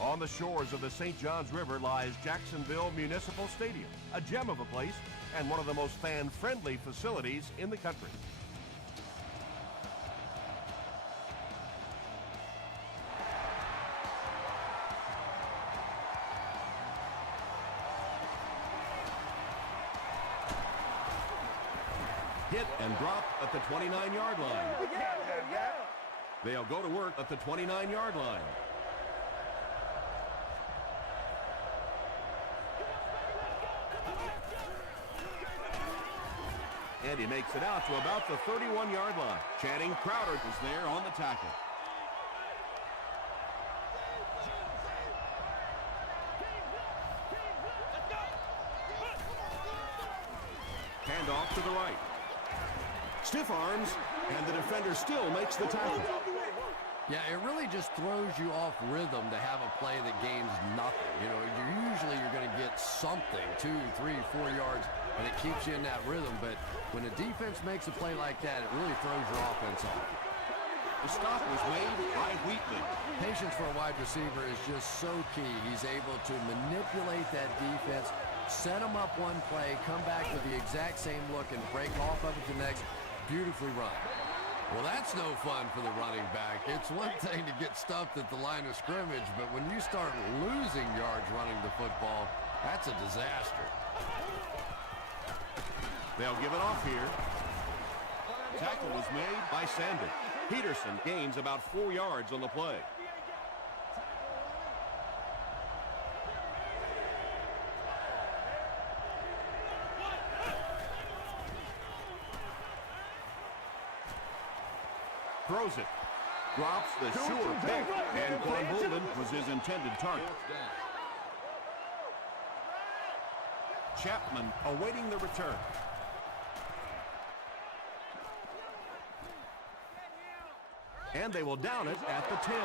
On the shores of the St. Johns River lies Jacksonville Municipal Stadium, a gem of a place and one of the most fan-friendly facilities in the country. Hit and drop at the 29-yard line. They'll go to work at the 29-yard line. And he makes it out to about the 31-yard line. Channing Crowder is there on the tackle. Handoff to the right. Stiff arms, and the defender still makes the tackle. Yeah, it really just throws you off rhythm to have a play that gains nothing. You know, you're going to get something, 2, 3, 4 yards, and it keeps you in that rhythm. But when a defense makes a play like that, it really throws your offense off. The stop was made by Wheatley. Patience for a wide receiver is just so key. He's able to manipulate that defense, set them up one play, come back with the exact same look, and break off of it the next. Beautifully run. Well, that's no fun for the running back. It's one thing to get stuffed at the line of scrimmage, but when you start losing yards running the football, that's a disaster. They'll give it off here. Tackle was made by Sanders. Peterson gains about 4 yards on the play. Throws it. Drops the sure pick. And Quan Bolden was his intended target. Chapman awaiting the return. And they will down it at the 10.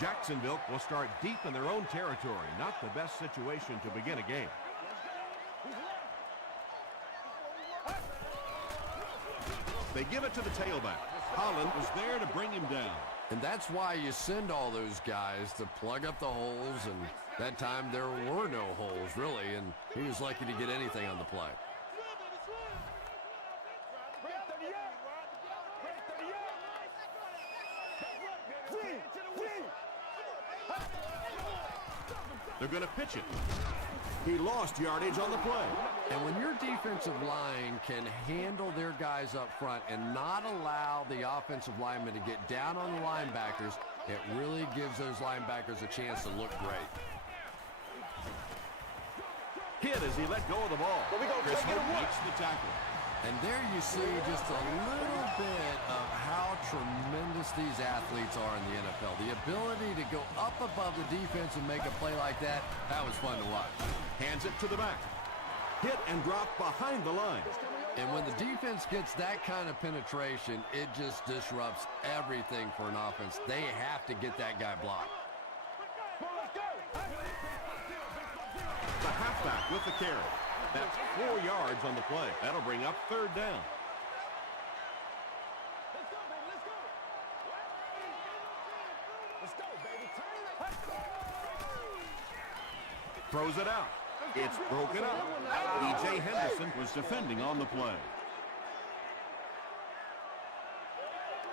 Jacksonville will start deep in their own territory. Not the best situation to begin a game. They give it to the tailback. Holland was there to bring him down. And that's why you send all those guys to plug up the holes, and that time there were no holes, really, and he was lucky to get anything on the play. They're going to pitch it. He lost yardage on the play. And when your defensive line can handle their guys up front and not allow the offensive linemen to get down on the linebackers, it really gives those linebackers a chance to look great. Hit as he let go of the ball. Chris Hope makes the tackle. And there you see just a little bit of how tremendous these athletes are in the NFL. The ability to go up above the defense and make a play like that, that was fun to watch. Hands it to the back. Hit and drop behind the line. And when the defense gets that kind of penetration, it just disrupts everything for an offense. They have to get that guy blocked. The halfback with the carry. That's 4 yards on the play. That'll bring up third down. Throws it out. It's broken up. E.J. Henderson was defending on the play.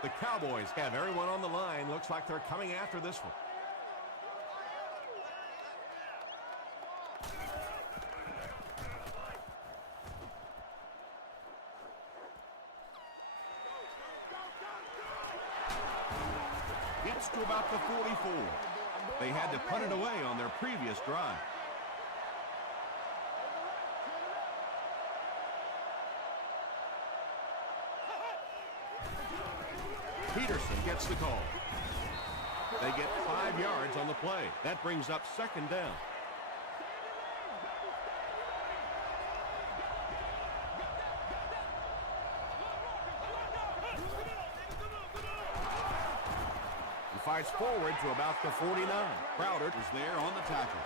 The Cowboys have everyone on the line. Looks like they're coming after this one. Gets to about the 44. They had to punt it away on their previous drive. Peterson gets the call. They get 5 yards on the play. That brings up second down. He fights forward to about the 49. Crowder is there on the tackle.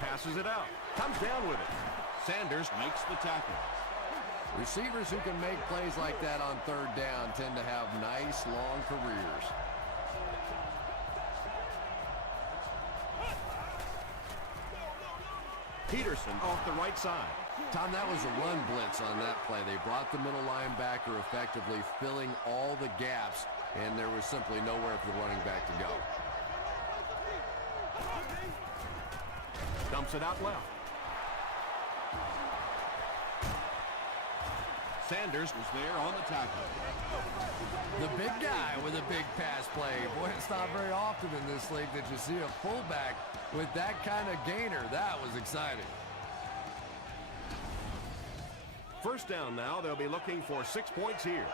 Passes it out. Comes down with it. Sanders makes the tackle. Receivers who can make plays like that on third down tend to have nice, long careers. Peterson off the right side. Tom, that was a run blitz on that play. They brought the middle linebacker effectively filling all the gaps, and there was simply nowhere for the running back to go. Dumps it out left. Sanders was there on the tackle. The big guy with a big pass play. Boy, it's not very often in this league that you see a fullback with that kind of gainer. That was exciting. First down now. They'll be looking for 6 points here.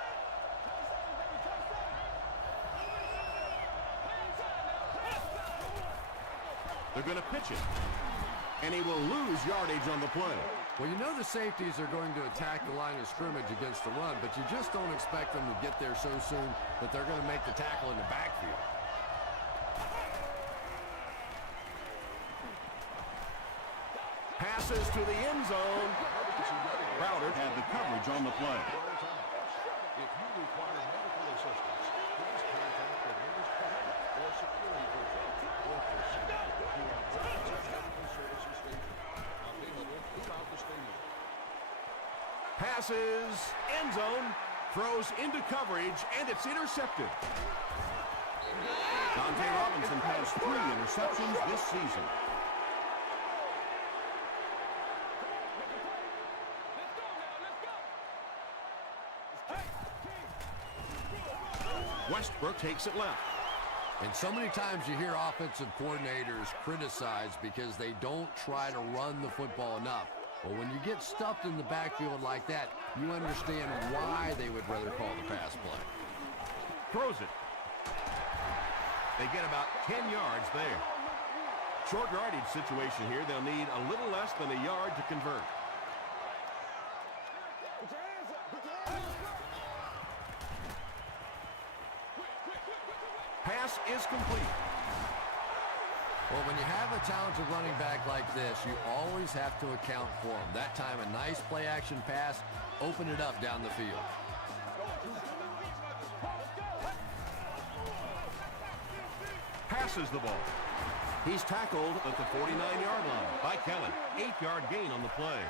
They're going to pitch it. And he will lose yardage on the play. Well, you know the safeties are going to attack the line of scrimmage against the run, but you just don't expect them to get there so soon that they're going to make the tackle in the backfield. Passes to the end zone. Crowder had the coverage on the play. If you require medical assistance, please contact the nearest clinic or security personnel or proceed to our medical services station available throughout the stadium. Passes, end zone, throws into coverage, and it's intercepted. Dante Robinson has 3 interceptions this season. Westbrook takes it left. And so many times you hear offensive coordinators criticized because they don't try to run the football enough. But when you get stuffed in the backfield like that, you understand why they would rather call the pass play. Throws it. They get about 10 yards there. Short yardage situation here. They'll need a little less than a yard to convert. Pass is complete. Well, when you have a talented running back like this, you always have to account for him. That time, a nice play-action pass opened it up down the field. Passes the ball. He's tackled at the 49-yard line by Kelly. 8-yard gain on the play.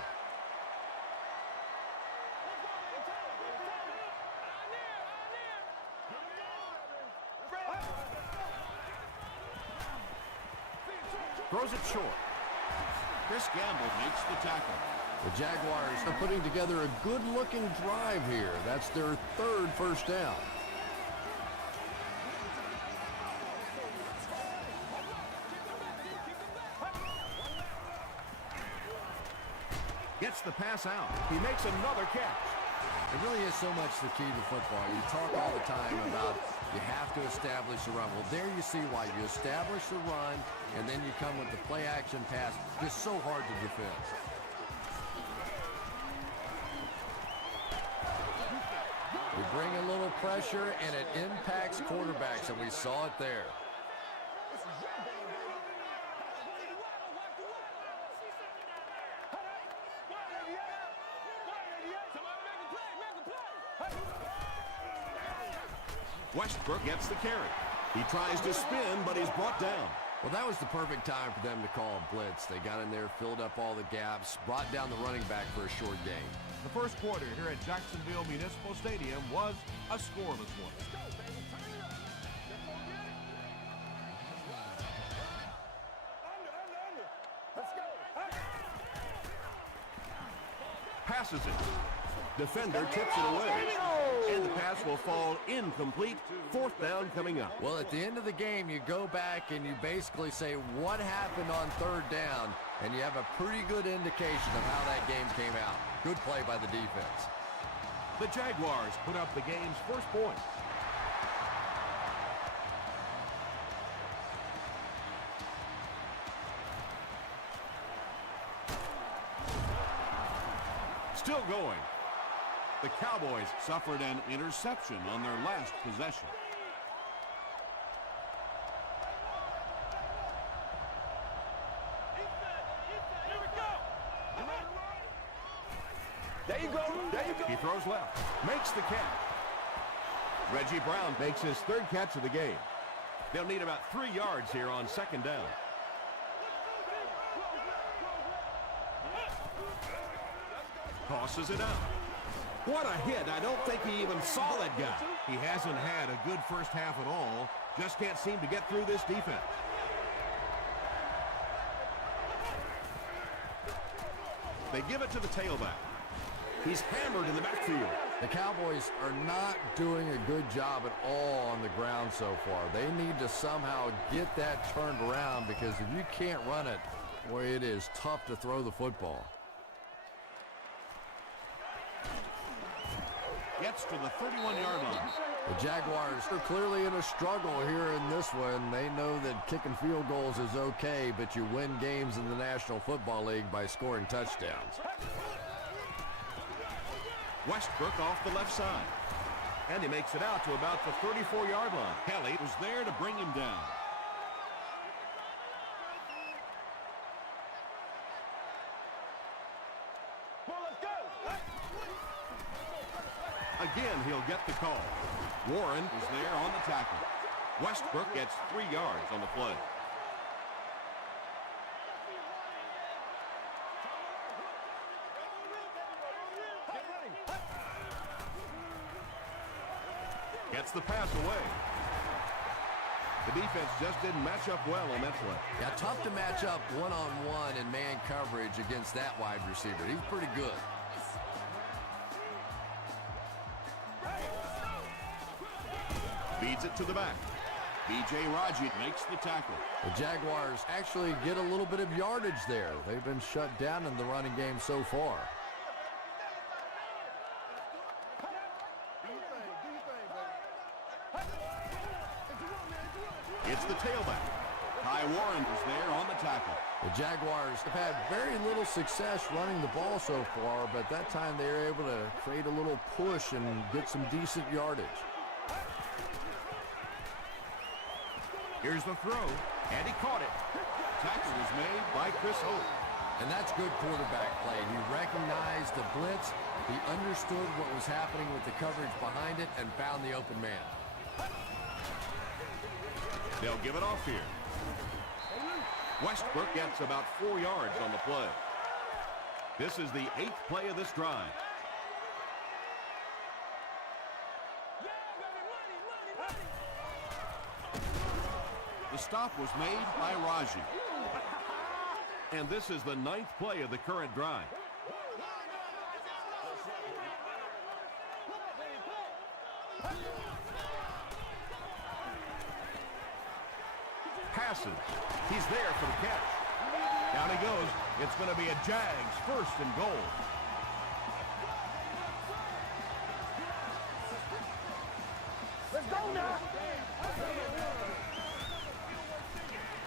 Throws it short. Chris Gamble makes the tackle. The Jaguars are putting together a good-looking drive here. That's their 3rd first down. Gets the pass out. He makes another catch. It really is so much the key to football. You talk all the time about you have to establish the run. Well, there you see why. You establish the run, and then you come with the play-action pass. Just so hard to defend. You bring a little pressure, and it impacts quarterbacks, and we saw it there. Westbrook gets the carry. He tries to spin, but he's brought down. Well, that was the perfect time for them to call a blitz. They got in there, filled up all the gaps, brought down the running back for a short gain. The first quarter here at Jacksonville Municipal Stadium was a scoreless one. Passes it. Defender tips it away. And the pass will fall incomplete. 4th down coming up. Well, at the end of the game, you go back and you basically say what happened on 3rd down, and you have a pretty good indication of how that game came out. Good play by the defense. The Jaguars put up the game's first point. Still going. The Cowboys suffered an interception on their last possession. There you go. There you go. He throws left. Makes the catch. Reggie Brown makes his third catch of the game. They'll need about 3 yards here on second down. Tosses it out. What a hit. I don't think he even saw that guy. He hasn't had a good first half at all. Just can't seem to get through this defense. They give it to the tailback. He's hammered in the backfield. The Cowboys are not doing a good job at all on the ground so far. They need to somehow get that turned around, because if you can't run it, boy, it is tough to throw the football. Gets to the 31-yard line. The Jaguars are clearly in a struggle here in this one. They know that kicking field goals is okay, but you win games in the National Football League by scoring touchdowns. Westbrook off the left side. And he makes it out to about the 34-yard line. Kelly was there to bring him down. Again, he'll get the call. Warren is there on the tackle. Westbrook gets 3 yards on the play. Gets the pass away. The defense just didn't match up well on that play. Yeah, tough to match up one-on-one in man coverage against that wide receiver. He's pretty good. Feeds it to the back. B.J. Raji makes the tackle. The Jaguars actually get a little bit of yardage there. They've been shut down in the running game so far. It's the tailback. Ty Warren is there on the tackle. The Jaguars have had very little success running the ball so far, but that time they were able to create a little push and get some decent yardage. Here's the throw, and he caught it. Tackle was made by Chris Hope. And that's good quarterback play. He recognized the blitz, he understood what was happening with the coverage behind it, and found the open man. They'll give it off here. Westbrook gets about 4 yards on the play. This is the 8th play of this drive. The stop was made by Raji. And this is the 9th play of the current drive. Passes. He's there for the catch. Down he goes. It's going to be a Jags first and goal. Let's go now.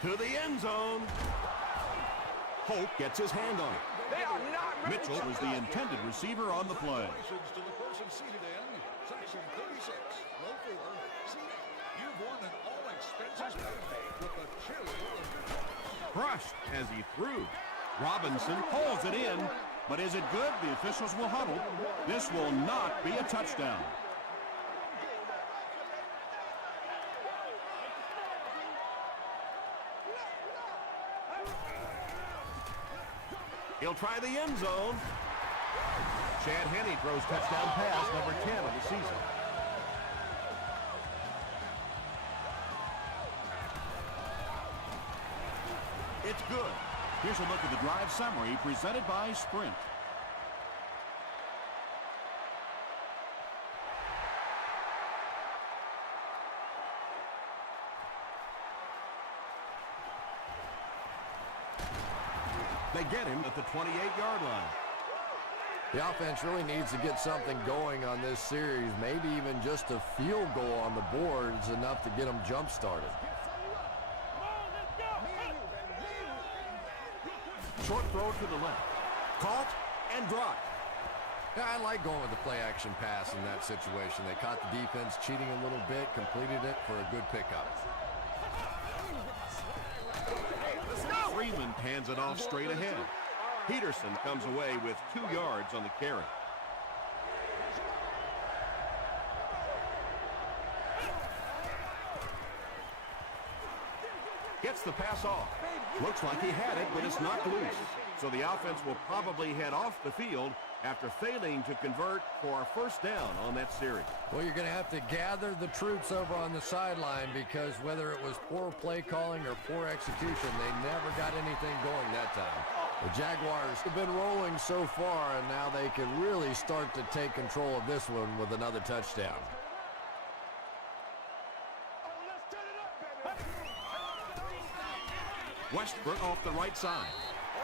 To the end zone. Hope gets his hand on it. They are not ready. Mitchell was the intended receiver on the play. Congratulations to the person seated in section 36, row 4, seat 8. You've won an all-expenses paid with a cheerleader of your choice. Crushed as he threw. Robinson pulls it in, but is it good? The officials will huddle. This will not be a touchdown. He'll try the end zone. Chad Henne throws touchdown pass number 10 of the season. It's good. Here's a look at the drive summary presented by Sprint. They get him at the 28-yard line. The offense really needs to get something going on this series. Maybe even just a field goal on the board is enough to get them jump-started. Short throw to the left. Caught and dropped. Yeah, I like going with the play-action pass in that situation. They caught the defense cheating a little bit, completed it for a good pickup. Freeman hands it off straight ahead. Peterson comes away with 2 yards on the carry. Gets the pass off. Looks like he had it, but it's knocked loose. So the offense will probably head off the field after failing to convert for a first down on that series. Well, you're going to have to gather the troops over on the sideline because whether it was poor play calling or poor execution, they never got anything going that time. The Jaguars have been rolling so far, and now they can really start to take control of this one with another touchdown. Westbrook off the right side.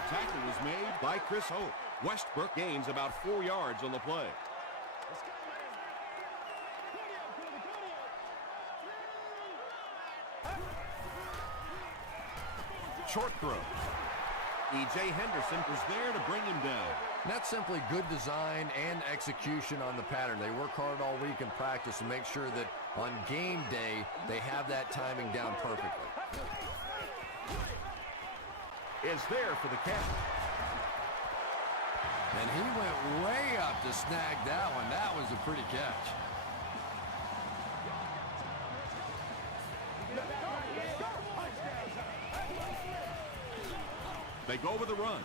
Tackle was made by Chris Hope. Westbrook gains about 4 yards on the play. Short throw. E.J. Henderson was there to bring him down. That's simply good design and execution on the pattern. They work hard all week in practice to make sure that on game day they have that timing down perfectly. Is there for the catch. And he went way up to snag that one. That was a pretty catch. They go with the run.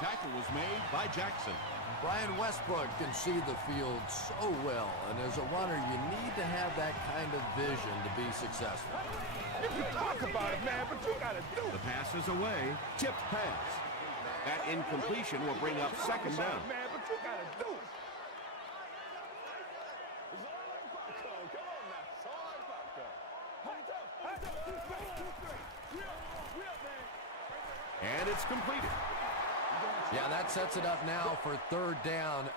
Tackle was made by Jackson. Brian Westbrook can see the field so well, and as a runner, you need to have that kind of vision to be successful. You can talk about it, man, but you gotta do it. The pass is away. Tipped pass. That incompletion will bring up second down. Man, but you gotta do it. And it's completed. Yeah, that sets it up now for third down.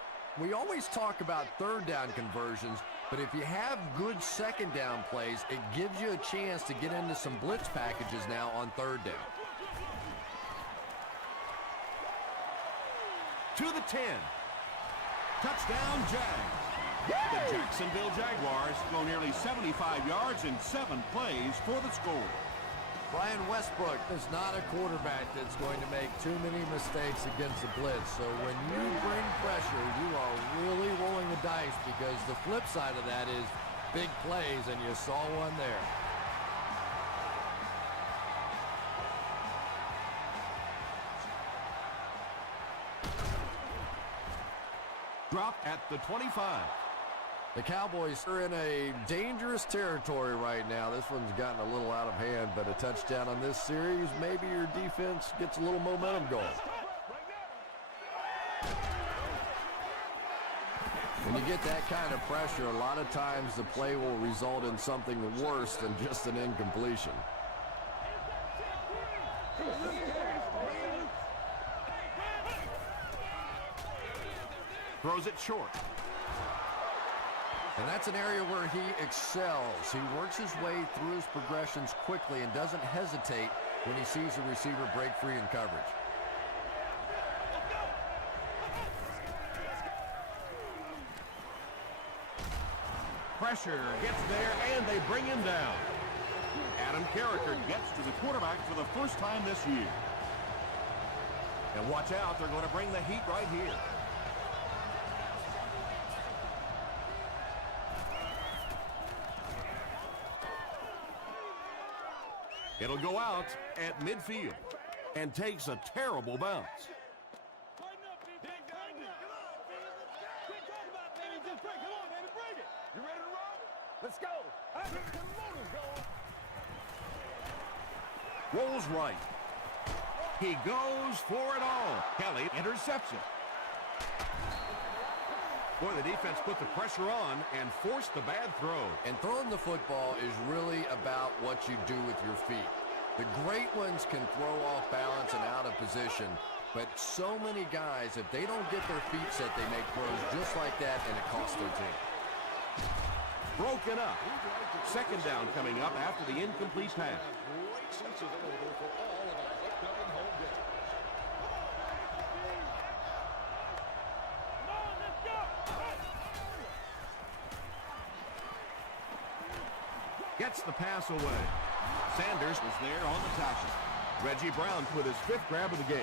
We always talk about third down conversions, but if you have good second down plays, it gives you a chance to get into some blitz packages now on third down. To the 10. Touchdown, Jags. The Jacksonville Jaguars go nearly 75 yards in 7 plays for the score. Brian Westbrook is not a quarterback that's going to make too many mistakes against the blitz. So when you bring pressure, you are really rolling the dice because the flip side of that is big plays, and you saw one there. Drop at the 25. The Cowboys are in a dangerous territory right now. This one's gotten a little out of hand, but a touchdown on this series, maybe your defense gets a little momentum going. When you get that kind of pressure, a lot of times the play will result in something worse than just an incompletion. Throws it short. And that's an area where he excels. He works his way through his progressions quickly and doesn't hesitate when he sees a receiver break free in coverage. Pressure gets there, and they bring him down. Adam Carricker gets to the quarterback for the first time this year. And watch out, they're going to bring the heat right here. It'll go out at midfield and takes a terrible bounce. You ready to roll? Let's go. Rolls right. He goes for it all. Kelly intercepts it. Boy, the defense put the pressure on and forced the bad throw. And throwing the football is really about what you do with your feet. The great ones can throw off balance and out of position, but so many guys, if they don't get their feet set, they make throws just like that, and it costs their team. Broken up. Second down coming up after the incomplete pass. Great seats available for all of our upcoming home games. Gets the pass away. Sanders was there on the tackle. Reggie Brown with his 5th grab of the game.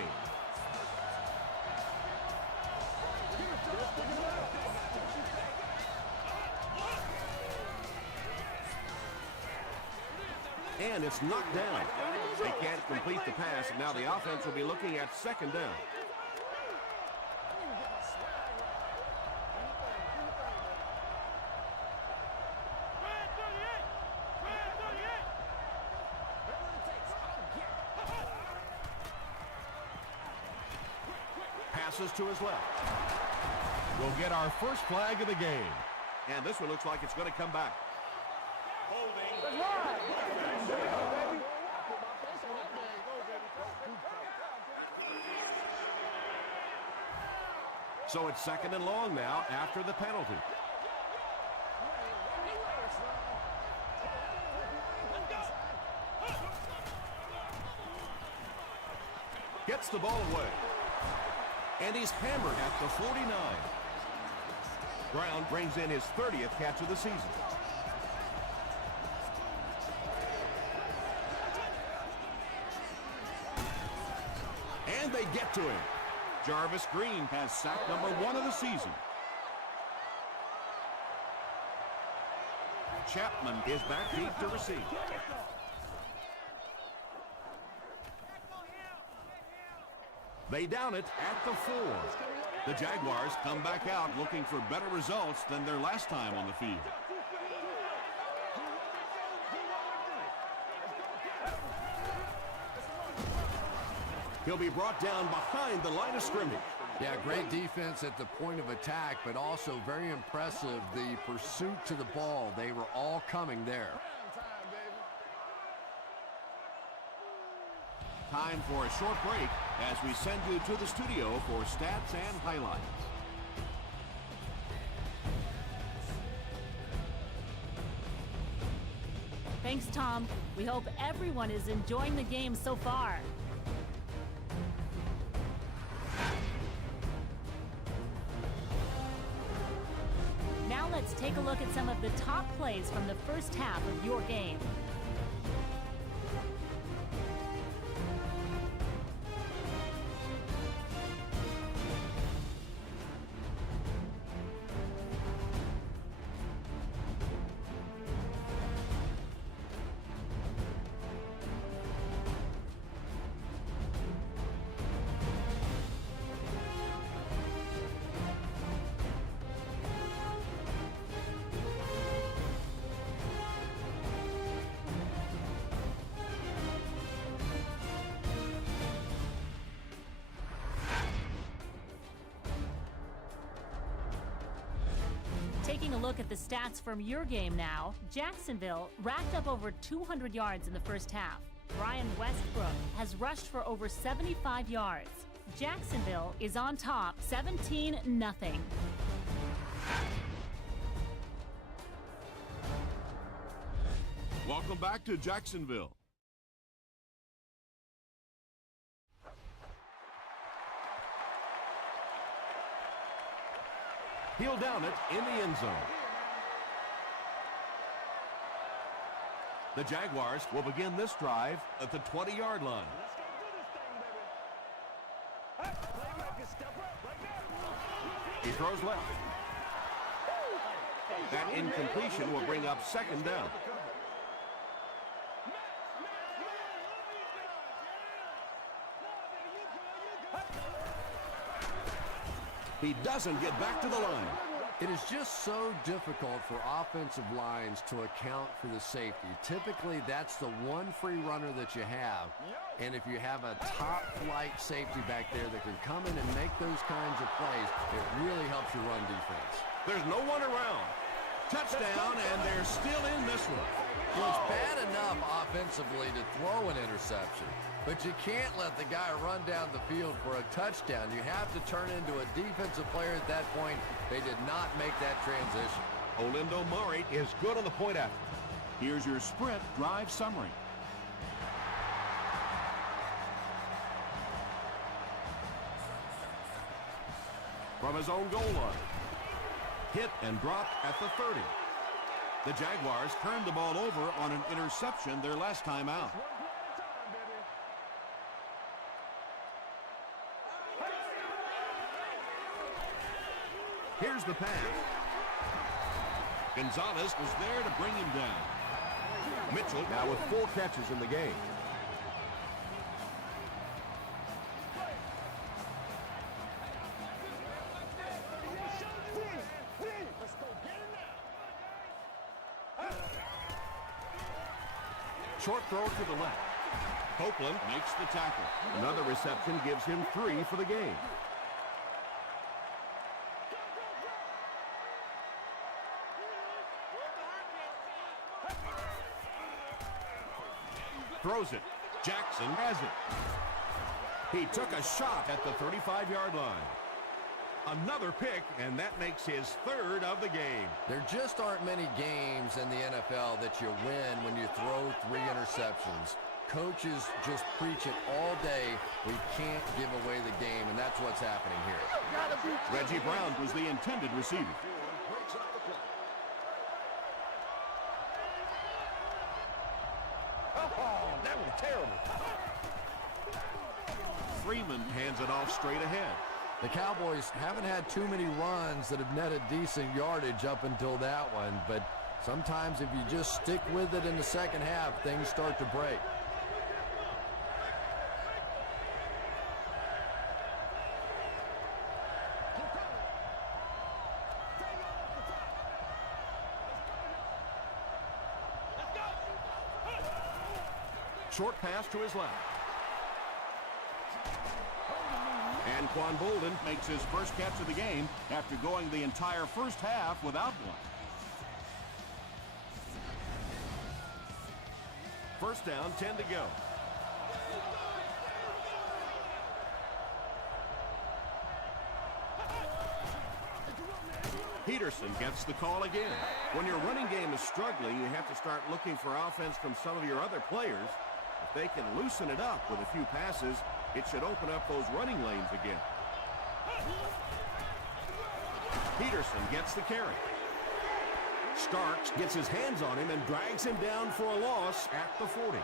and it's knocked down. They can't complete the pass, and now the offense will be looking at second down. Passes to his left. We'll get our first flag of the game. And this one looks like it's going to come back. So it's second and long now after the penalty. Gets the ball away. And he's hammered at the 49. Brown brings in his 30th catch of the season. And they get to him. Jarvis Green has sack number 1 of the season. Chapman is back deep to receive. They down it at the 4. The Jaguars come back out looking for better results than their last time on the field. He'll be brought down behind the line of scrimmage. Yeah, great defense at the point of attack, but also very impressive, the pursuit to the ball. They were all coming there. Time for a short break as we send you to the studio for stats and highlights. Thanks, Tom. We hope everyone is enjoying the game so far. Now let's take a look at some of the top plays from the first half of your game. Taking a look at the stats from your game now, Jacksonville racked up over 200 yards in the first half. Brian Westbrook has rushed for over 75 yards. Jacksonville is on top, 17-0. Welcome back to Jacksonville. He'll down it in the end zone. The Jaguars will begin this drive at the 20-yard line. He throws left. That incompletion will bring up second down. He doesn't get back to the line. It is just so difficult for offensive lines to account for the safety. Typically, that's the one free runner that you have. And if you have a top-flight safety back there that can come in and make those kinds of plays, it really helps your run defense. There's no one around. Touchdown, and they're still in this one. Well, it's bad enough offensively to throw an interception, but you can't let the guy run down the field for a touchdown. You have to turn into a defensive player at that point. They did not make that transition. Olindo Murray is good on the point after. Here's your sprint drive summary. From his own goal line. Hit and dropped at the 30. The Jaguars turned the ball over on an interception their last time out. Here's the pass. Gonzalez was there to bring him down. Mitchell now with 4 catches in the game. Short throw to the left. Copeland makes the tackle. Another reception gives him 3 for the game. Throws it. Jackson has it. He took a shot at the 35-yard line. Another pick, and that makes his 3rd of the game. There just aren't many games in the NFL that you win when you throw 3 interceptions. Coaches just preach it all day. We can't give away the game, and that's what's happening here. Reggie Brown was the intended receiver. Oh, that was terrible. Freeman hands it off straight ahead. The Cowboys haven't had too many runs that have netted decent yardage up until that one, but sometimes if you just stick with it in the second half, things start to break. Short pass to his left. And Quan Bolden makes his first catch of the game after going the entire first half without one. First down, 10 to go. Peterson gets the call again. When your running game is struggling, you have to start looking for offense from some of your other players. If they can loosen it up with a few passes, it should open up those running lanes again. Peterson gets the carry. Starks gets his hands on him and drags him down for a loss at the 40.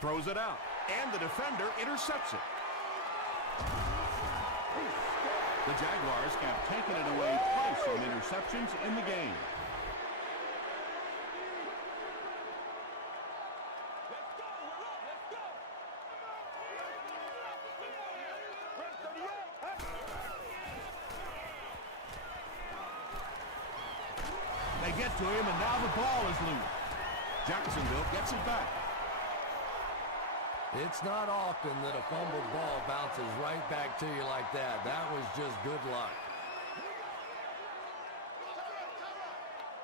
Throws it out, and the defender intercepts it. The Jaguars have taken it away twice on interceptions in the game. They get to him, and now the ball is loose. Jacksonville gets it back. It's not often that a fumbled ball bounces right back to you like that. That was just good luck.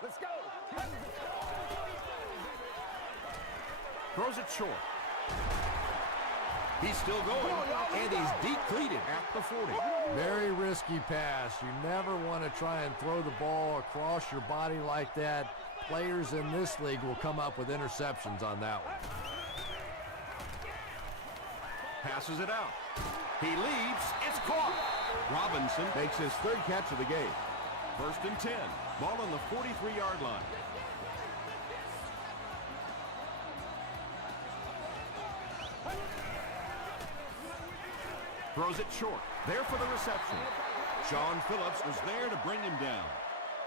Let's go. Throws it short. He's still going, and he's deep-cleated at the 40. Very risky pass. You never want to try and throw the ball across your body like that. Players in this league will come up with interceptions on that one. Passes it out. He leaps. It's caught. Robinson makes his 3rd catch of the game. 1st and 10. Ball on the 43-yard line. Throws it short. There for the reception. Sean Phillips was there to bring him down.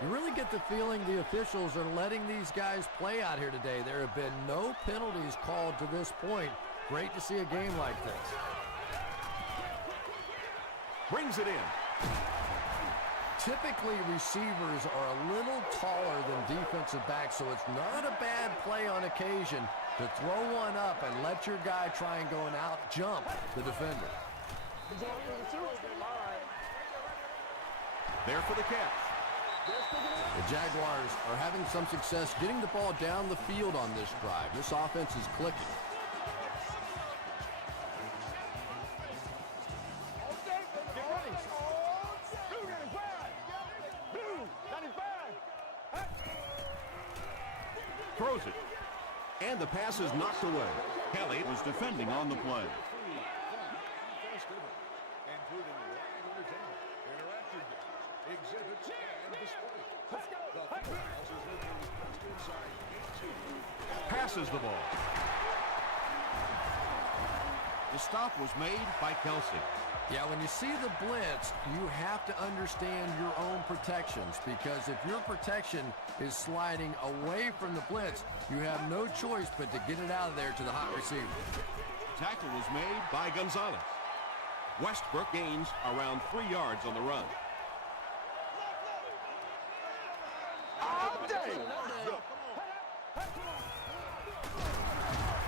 You really get the feeling the officials are letting these guys play out here today. There have been no penalties called to this point. Great to see a game like this. Brings it in. Typically, receivers are a little taller than defensive backs, so it's not a bad play on occasion to throw one up and let your guy try and go and out-jump the defender. There for the catch. The Jaguars are having some success getting the ball down the field on this drive. This offense is clicking. Throws it. And the pass is knocked away. Kelly was defending on the play. Passes the ball. The stop was made by Kelsey. Yeah, when you see the blitz, you have to understand your own protections, because if your protection is sliding away from the blitz, you have no choice but to get it out of there to the hot receiver. Tackle was made by Gonzalez. Westbrook gains around 3 yards on the run.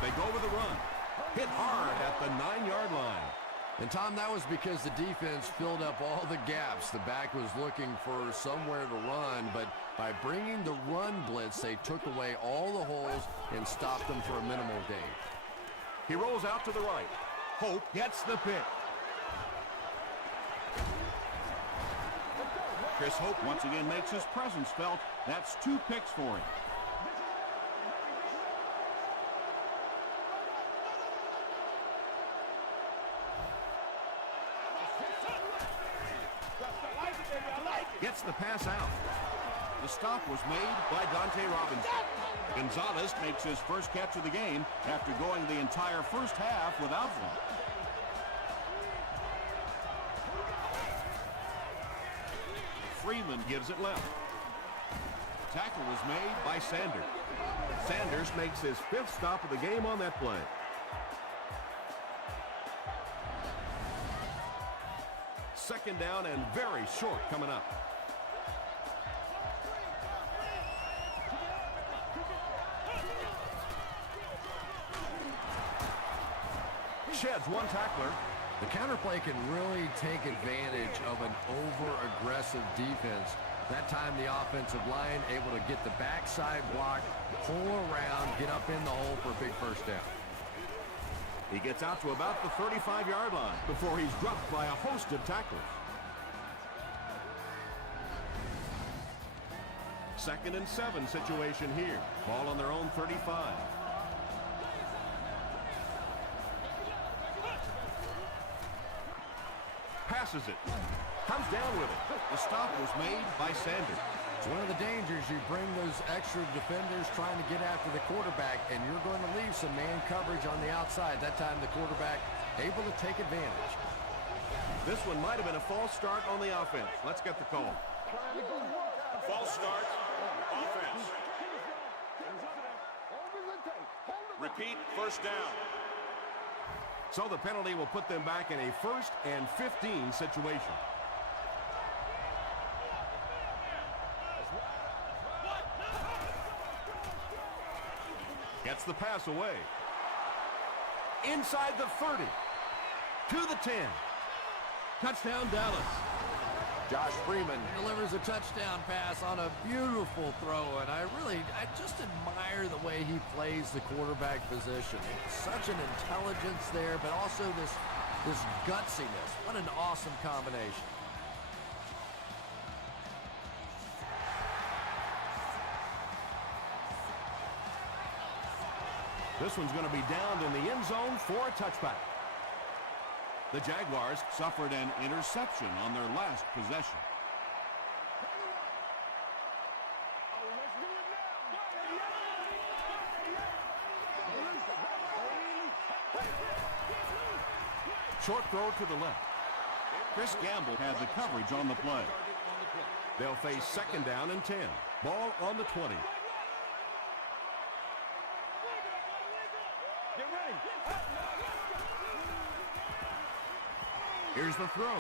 They go with the run. Hit hard at the 9-yard line. And, Tom, that was because the defense filled up all the gaps. The back was looking for somewhere to run, but by bringing the run blitz, they took away all the holes and stopped them for a minimal gain. He rolls out to the right. Hope gets the pick. Chris Hope once again makes his presence felt. That's 2 picks for him. Gets the pass out. The stop was made by Dante Robinson. Gonzalez makes his first catch of the game after going the entire first half without one. Freeman gives it left. Tackle was made by Sanders. Sanders makes his 5th stop of the game on that play. Second down and very short coming up. Sheds one tackler. The counterplay can really take advantage of an over-aggressive defense. That time the offensive line able to get the backside block, pull around, get up in the hole for a big first down. He gets out to about the 35-yard line before he's dropped by a host of tacklers. 2nd and 7 situation here. Ball on their own 35. Passes it. Comes down with it. The stop was made by Sanders. It's one of the dangers. You bring those extra defenders trying to get after the quarterback, and you're going to leave some man coverage on the outside. That time the quarterback able to take advantage. This one might have been a false start on the offense. Let's get the call. False start. Offense. Repeat, first down. So the penalty will put them back in a 1st and 15 situation. Gets the pass away. Inside the 30. To the 10. Touchdown, Dallas. Josh Freeman delivers a touchdown pass on a beautiful throw, and I just admire the way he plays the quarterback position. Such an intelligence there, but also this gutsiness. What an awesome combination. This one's going to be downed in the end zone for a touchback. The Jaguars suffered an interception on their last possession. Short throw to the left. Chris Gamble had the coverage on the play. They'll face 2nd down and 10. Ball on the 20. Here's the throw.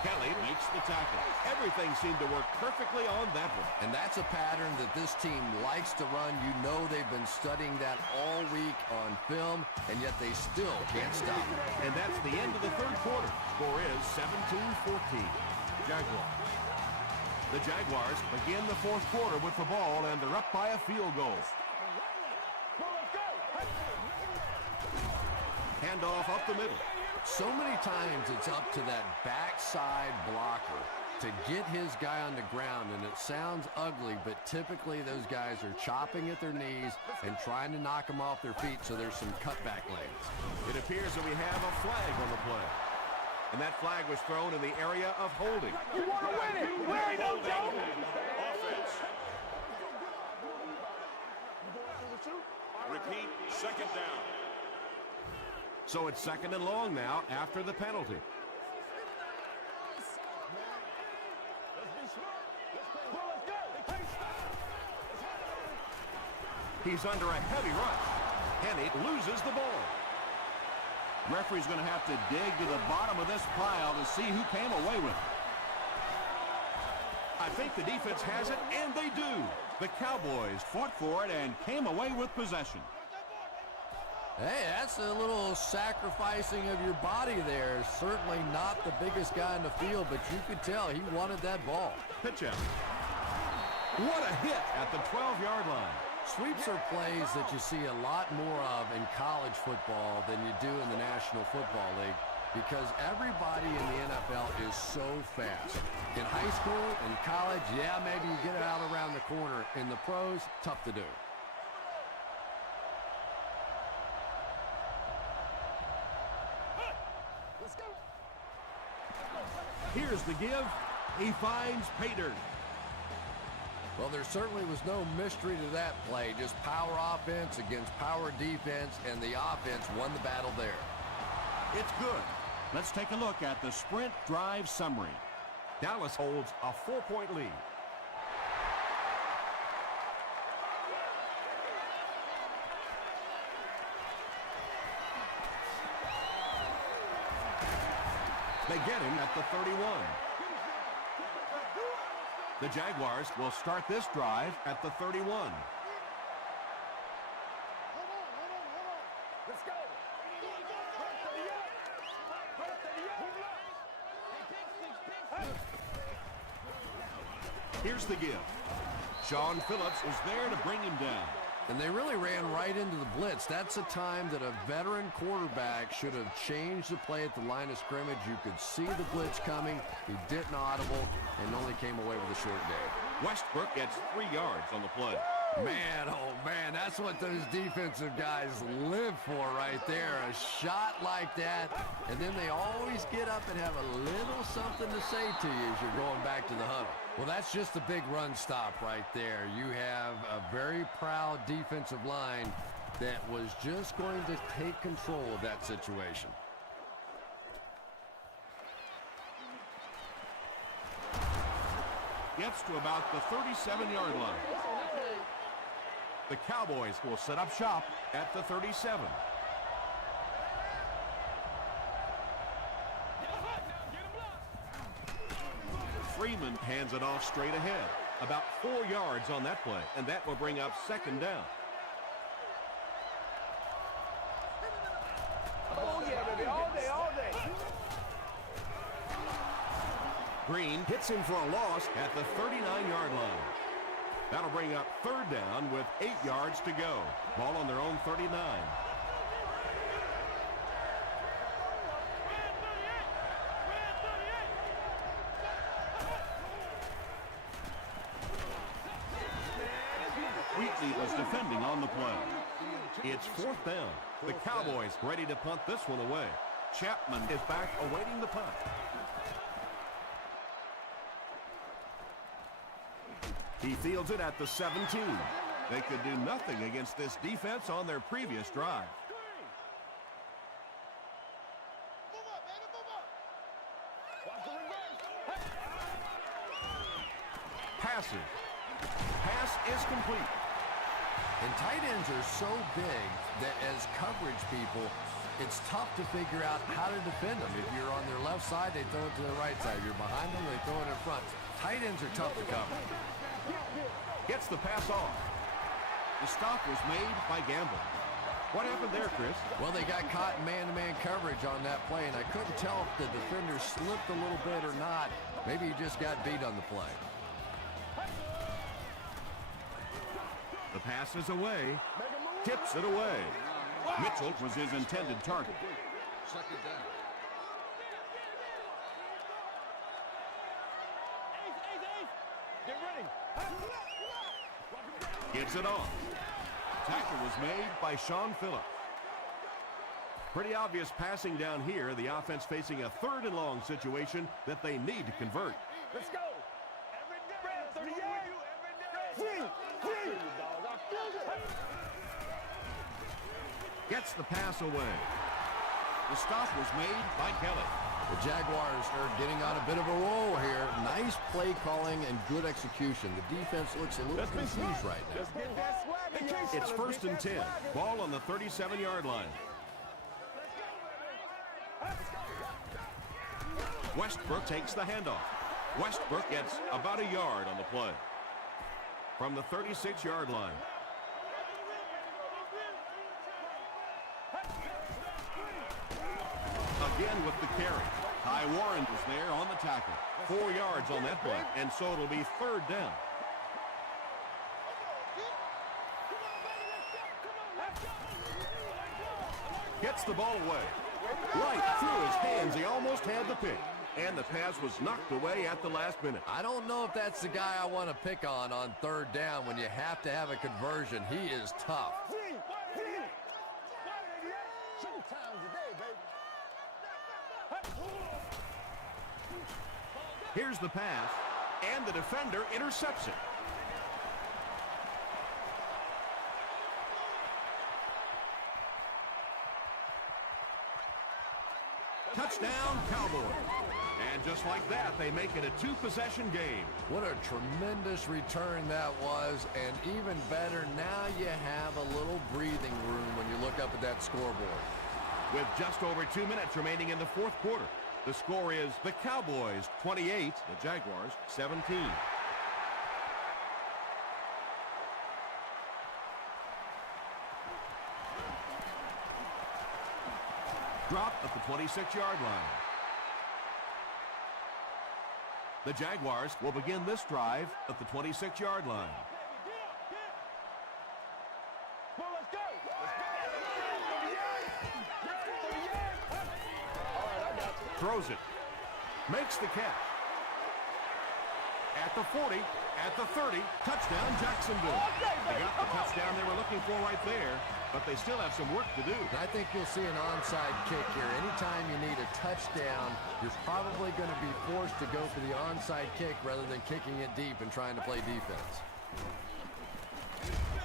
Kelly makes the tackle. Everything seemed to work perfectly on that one. And that's a pattern that this team likes to run. You know they've been studying that all week on film, and yet they still can't stop it. And that's the end of the 3rd quarter. Score is 17-14. Jaguars. The Jaguars begin the 4th quarter with the ball, and they're up by a field goal. Handoff up the middle. So many times it's up to that backside blocker to get his guy on the ground, and it sounds ugly, but typically those guys are chopping at their knees and trying to knock them off their feet, so there's some cutback lanes. It appears that we have a flag on the play. And that flag was thrown in the area of holding. You want to win it. We ain't no joke. Offense. Repeat, 2nd down. So it's 2nd and long now after the penalty. He's under a heavy rush, and he loses the ball. Referee's going to have to dig to the bottom of this pile to see who came away with it. I think the defense has it, and they do. The Cowboys fought for it and came away with possession. Hey, that's a little sacrificing of your body there. Certainly not the biggest guy in the field, but you could tell he wanted that ball. Pitch out. What a hit at the 12-yard line. Sweeps are plays that you see a lot more of in college football than you do in the National Football League because everybody in the NFL is so fast. In high school, in college, yeah, maybe you get it out around the corner. In the pros, tough to do. Here's the give. He finds Pater. Well, there certainly was no mystery to that play. Just power offense against power defense, and the offense won the battle there. It's good. Let's take a look at the sprint drive summary. Dallas holds a 4-point lead. They get him at the 31. The Jaguars will start this drive at the 31. Let's go. Here's the give. Sean Phillips is there to bring him down. And they really ran right into the blitz. That's a time that a veteran quarterback should have changed the play at the line of scrimmage. You could see the blitz coming. He didn't audible and only came away with a short gain. Westbrook gets 3 yards on the play. Man, oh man, that's what those defensive guys live for right there. A shot like that, and then they always get up and have a little something to say to you as you're going back to the huddle. Well, that's just a big run stop right there. You have a very proud defensive line that was just going to take control of that situation. Gets to about the 37-yard line. The Cowboys will set up shop at the 37. Freeman hands it off straight ahead. About 4 yards on that play, and that will bring up 2nd down. Oh, yeah, baby. All day, all day. Green hits him for a loss at the 39-yard line. That'll bring up 3rd down with 8 yards to go. Ball on their own 39. Wheatley was defending on the play. It's 4th down. The Cowboys ready to punt this one away. Chapman is back awaiting the punt. He fields it at the 17. They could do nothing against this defense on their previous drive. Passing. Pass is complete. And tight ends are so big that as coverage people, it's tough to figure out how to defend them. If you're on their left side, they throw it to the right side. If you're behind them, they throw it in front. Tight ends are tough to cover. Gets the pass off. The stop was made by Gamble. What happened there, Chris? Well, they got caught in man-to-man coverage on that play, and I couldn't tell if the defender slipped a little bit or not. Maybe he just got beat on the play. The pass is away. Tips it away. Mitchell was his intended target. 2nd down. Get ready. Gives it off. Tackle was made by Sean Phillips. Pretty obvious passing down here. The offense facing a 3rd and long situation that they need to convert. Let's go. Every day. 38. Free. Gets the pass away. The stop was made by Kelly. The Jaguars are getting on a bit of a roll here. Nice play calling and good execution. The defense looks a little confused right now. Get that swagger, y'all. It's first and 10. Ball on the 37-yard line. Westbrook takes the handoff. Westbrook gets about a yard on the play. From the 36-yard line. Again with the carry. Ty Warren is there on the tackle. 4 yards on that play, and so it'll be third down. Gets the ball away. Right through his hands. He almost had the pick. And the pass was knocked away at the last minute. I don't know if that's the guy I want to pick on third down when you have to have a conversion. He is tough. Here's the pass, and the defender intercepts it. Touchdown, Cowboys. And just like that, they make it a 2-possession game. What a tremendous return that was, and even better, now you have a little breathing room when you look up at that scoreboard. With just over 2 minutes remaining in the fourth quarter, the score is the Cowboys 28, the Jaguars 17. Drop at the 26-yard line. The Jaguars will begin this drive at the 26-yard line. Throws it. Makes the catch. At the 40, at the 30, touchdown Jacksonville. They got the touchdown they were looking for right there, but they still have some work to do. I think you'll see an onside kick here. Anytime you need a touchdown, you're probably going to be forced to go for the onside kick rather than kicking it deep and trying to play defense.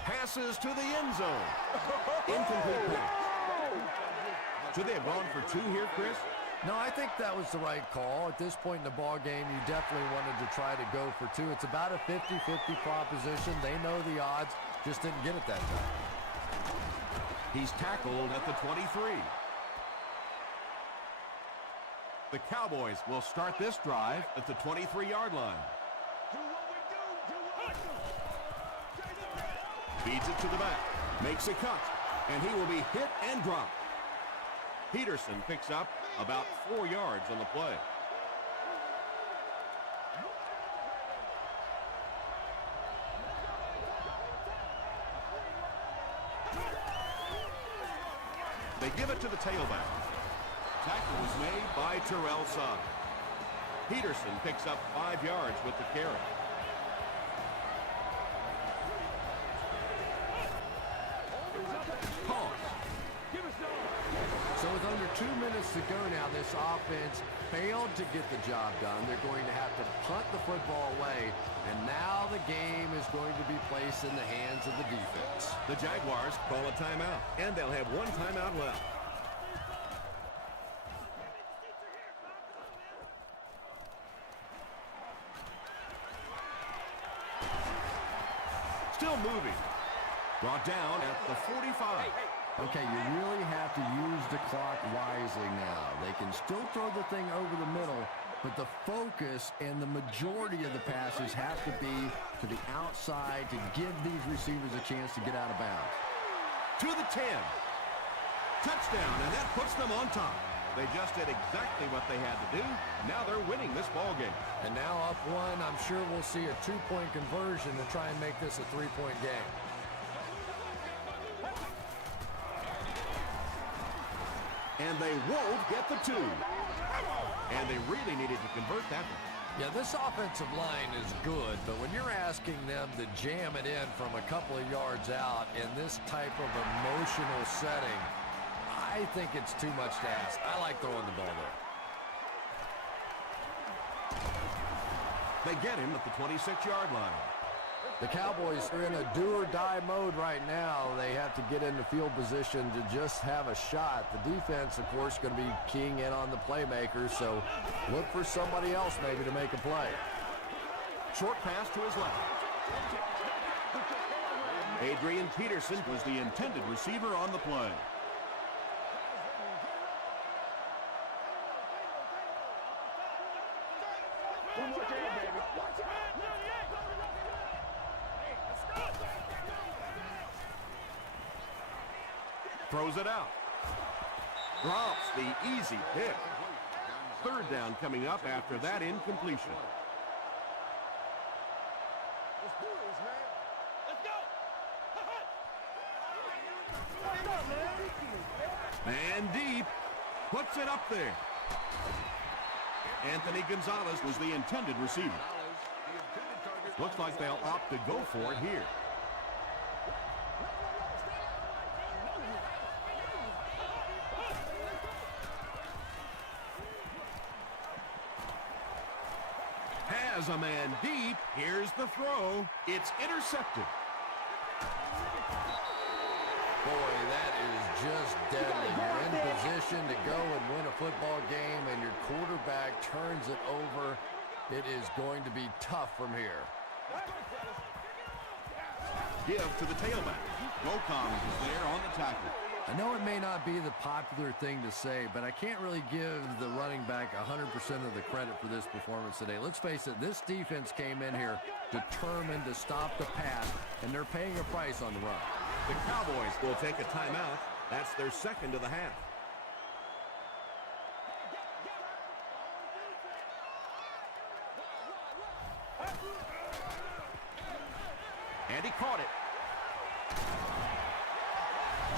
Passes to the end zone. Incomplete pass. Should they have gone for 2 here, Chris? No, I think that was the right call. At this point in the ball game, you definitely wanted to try to go for 2. It's about a 50-50 proposition. They know the odds, just didn't get it that time. He's tackled at the 23. The Cowboys will start this drive at the 23-yard line. Feeds it to the back. Makes a cut. And he will be hit and dropped. Peterson picks up about 4 yards on the play. They give it to the tailback. Tackle was made by Terrell Suggs. Peterson picks up 5 yards with the carry. So with under 2 minutes to go now, this offense failed to get the job done. They're going to have to punt the football away, and now the game is going to be placed in the hands of the defense. The Jaguars call a timeout, and they'll have 1 timeout left. Still moving. Brought down at the 45. Okay, you really have to use the clock wisely now. They can still throw the thing over the middle, but the focus and the majority of the passes have to be to the outside to give these receivers a chance to get out of bounds. To the 10. Touchdown, and that puts them on top. They just did exactly what they had to do. Now they're winning this ball game. And now up 1, I'm sure we'll see a 2-point conversion to try and make this a 3-point game. And they won't get the 2. And they really needed to convert that one. Yeah, this offensive line is good, but when you're asking them to jam it in from a couple of yards out in this type of emotional setting, I think it's too much to ask. I like throwing the ball there. They get him at the 26-yard line. The Cowboys are in a do-or-die mode right now. They have to get into field position to just have a shot. The defense, of course, going to be keying in on the playmakers, so look for somebody else maybe to make a play. Short pass to his left. Adrian Peterson was the intended receiver on the play. One more time, baby. Throws it out. Drops the easy pick. Third down coming up after that incompletion. Let's do this, man. Let's go. And deep. Puts it up there. Anthony Gonzalez was the intended receiver. Looks like they'll opt to go for it here. Has a man deep. Here's the throw. It's intercepted. Boy, that is just deadly. You're in position to go and win a football game, and your quarterback turns it over. It is going to be tough from here. Give to the tailback. Wilcox is there on the tackle. I know it may not be the popular thing to say, but I can't really give the running back 100% of the credit for this performance today. Let's face it, this defense came in here determined to stop the pass, and they're paying a price on the run. The Cowboys will take a timeout. That's their second of the half. And he caught it.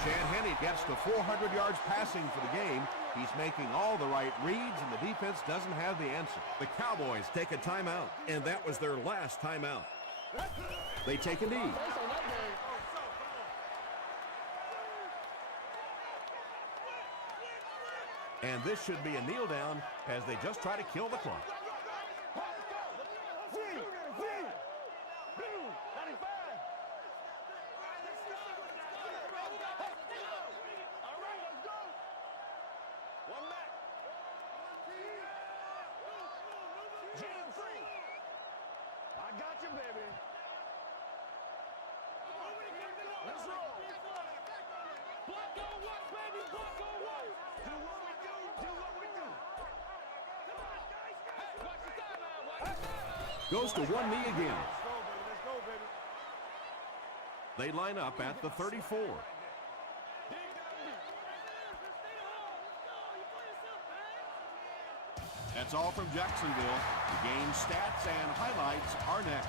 Chad Henne gets to 400 yards passing for the game. He's making all the right reads, and the defense doesn't have the answer. The Cowboys take a timeout, and that was their last timeout. They take a knee. And this should be a kneel down as they just try to kill the clock. I got you, baby. Let's roll. Block on what, baby? Block on what? Do what we do. Do what we do. Come on, guys. Hey, watch the sideline. Watch the sideline. Goes to one knee again. Let's go, baby. Let's go, baby. They line up at the 34. That's all from Jacksonville. The game stats and highlights are next.